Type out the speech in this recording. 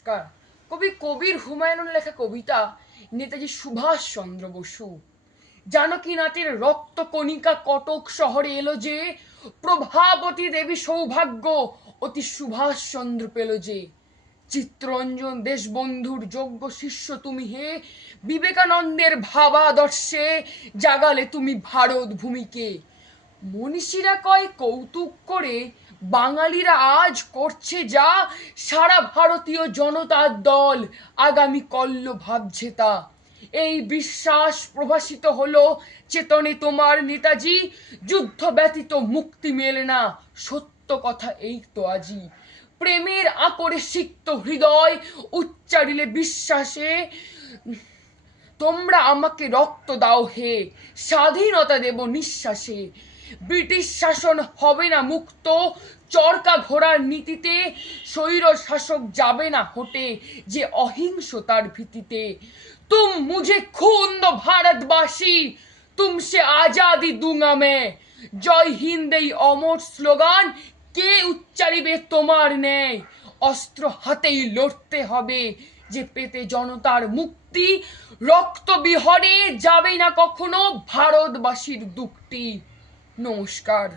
নমস্কার। কবির হুমায়ুনের লেখা কবিতা নেতাজি সুভাষচন্দ্র বসু। জানকীনাথের রক্তকণিকা কটক শহরে এলো যে, প্রভাবতী দেবী সৌভাগ্য অতি সুভাষচন্দ্র পেল যে। চিত্তরঞ্জন দেশবন্ধুর যোগ্য শিষ্য তুমি হে, বিবেকানন্দের ভাবাদর্শে জাগালে তুমি ভারত ভূমিকে। মনীষীরা কয় কৌতুক করে, বাঙালিরা আজ করছে যা, সারা ভারতীয় জনতার দল আগামী কল্য ভাবছে তা। এই বিশ্বাস প্রভাসিত হলো চেতনে তোমার নেতাজি, যুদ্ধ ব্যতীত মুক্তি মেলে না, সত্য কথা এই তো আজি। প্রেমের আকরে সিক্ত হৃদয় উচ্চারিলে বিশ্বাসে, তোমরা আমাকে রক্ত দাও হে, স্বাধীনতা দেব নিঃশ্বাসে। ব্রিটিশ শাসন হবে না মুক্ত, চরকা ঘোড়ার নীতিতে স্বৈর শাসক যাবে না হটে, যে অহিংসতার ভীতিতে। তুম মুঝে খুন দো ভারতবাসী, তুমসে আজাদি দুঙ্গা মে। জয় হিন্দ এই অমর স্লোগান কে উচ্চারিবে তোমার ন্যায়। অস্ত্র হাতেই লড়তে হবে যে পেতে জনতার মুক্তি, রক্ত বিহরে যাবে না কখনো ভারতবাসীর দুঃখটি। নমস্কার।